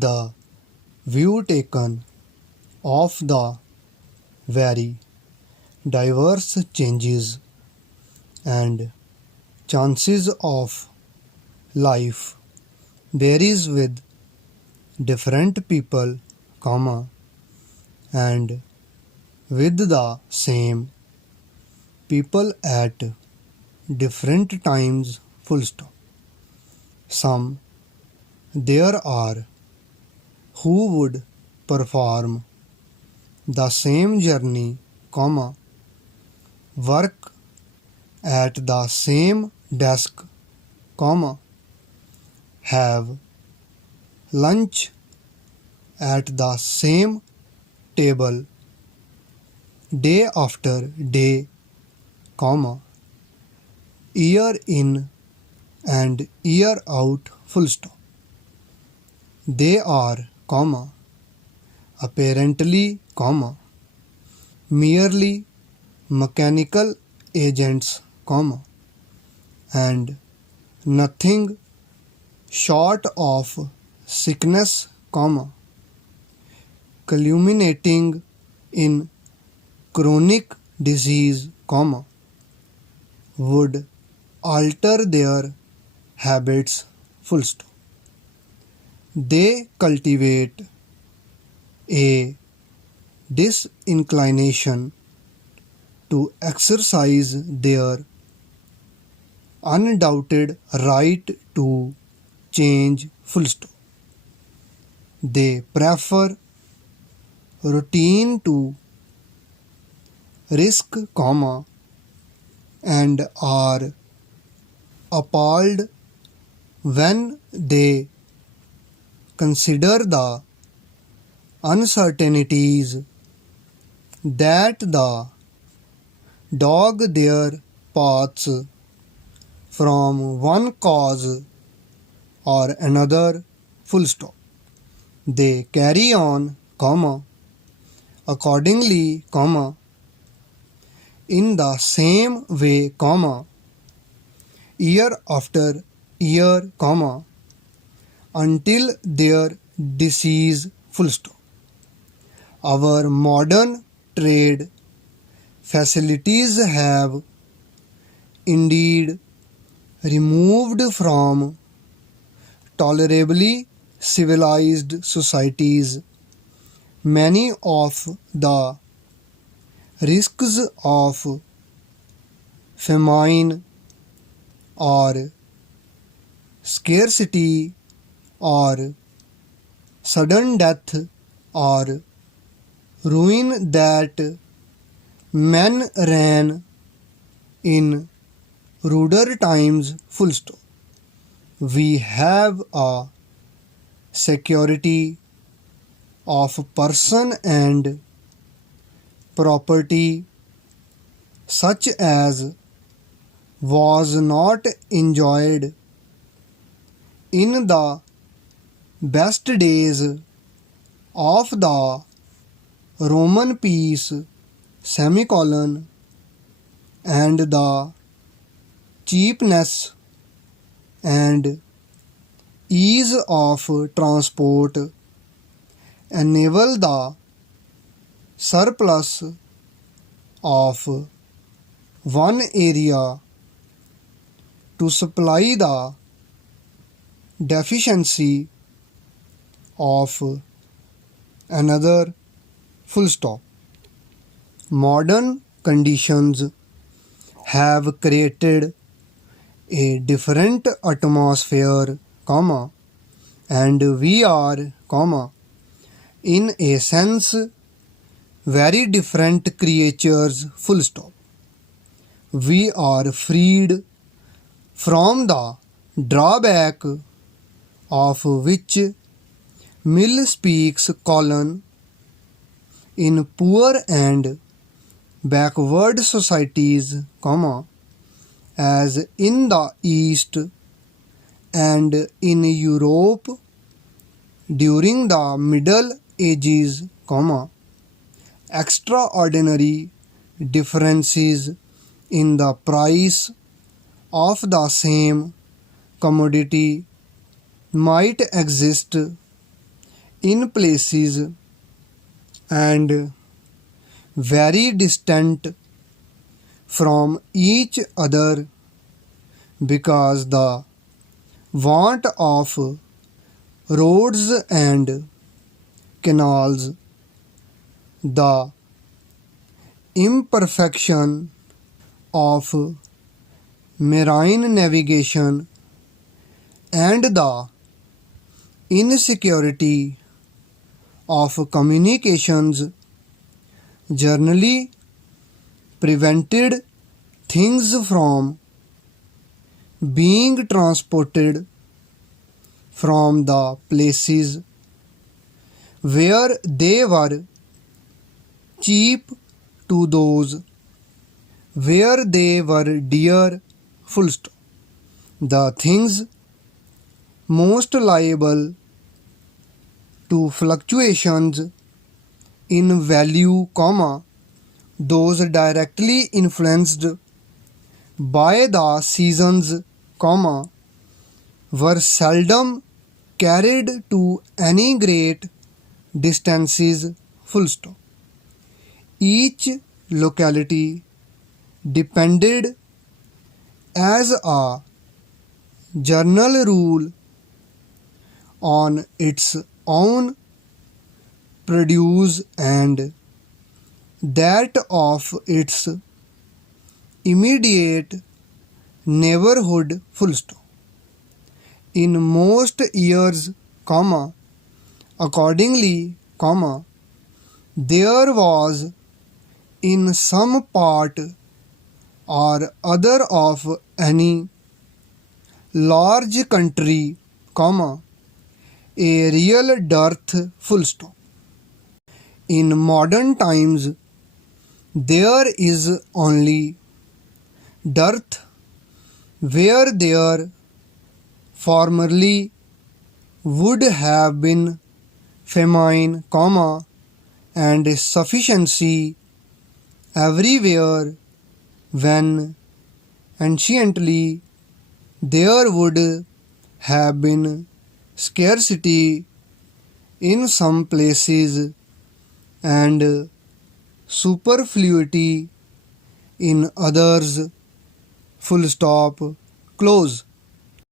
the view taken of the very diverse changes and chances of life varies with different people, and with the same people at different times, Some there are who would perform the same journey, work at the same desk, have lunch at the same table day after day, year in and year out, They are, apparently, merely mechanical agents, and nothing short of sickness, culminating in chronic disease, would alter their habits, They cultivate a disinclination to exercise their undoubted right to change, They prefer routine to risk, and are appalled when they consider the uncertainties that the dog their paths from one cause or another, They carry on, accordingly, in the same way, year after year, until their disease, Our modern trade facilities have indeed removed from tolerably civilized societies many of the risks of famine or scarcity or sudden death or ruin that men ran in ruder times, We have a security of person and property such as was not enjoyed in the best days of the Roman peace, and the cheapness and ease of transport enable the surplus of one area to supply the deficiency of another, Modern conditions have created a different atmosphere, and we are, in a sense, very different creatures, We are freed from the drawback of which Mill speaks, in poor and backward societies, as in the East and in Europe during the Middle Ages, extraordinary differences in the price of the same commodity might exist in places and very distant from each other because the want of roads and canals, the imperfection of marine navigation, and the insecurity of communications generally prevented things from being transported from the places where they were cheap to those where they were dear. Full stop. The things most liable to fluctuations in value, those directly influenced by the seasons, were seldom carried to any great distances. Full stop. Each locality depended as a general rule on its own produce and that of its immediate neighborhood. Full stop. In most years, accordingly, there was in some part or other of any large country, a real dearth. Full stop. In modern times, there is only dearth where there formerly would have been famine, and sufficiency everywhere when anciently there would have been scarcity in some places and superfluity in others. Full stop. Close.